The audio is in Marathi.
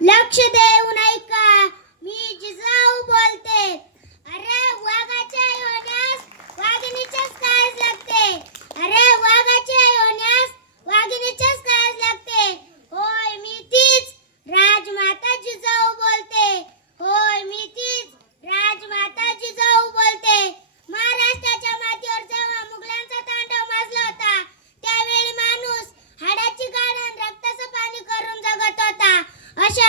लक्ष देऊ नाही का? मी जिजाऊ बोलते. अरे वाघाच्या होण्यास वाघिणीच्याच काळज लागते. अरे वाघाच्या होण्यास वाघिणीच्याच काळज लागते. होय मी तीच राजमाता जिजाऊ बोलते. होय मी तीच राजमाता जिजाऊ बोलते. महाराष्ट्राच्या मातीवर जेव्हा मुघलांचा तांडव माजला होता, त्यावेळी माणूस हाडाची गाडण रक्ताचं पाणी करून जगत होता. अशा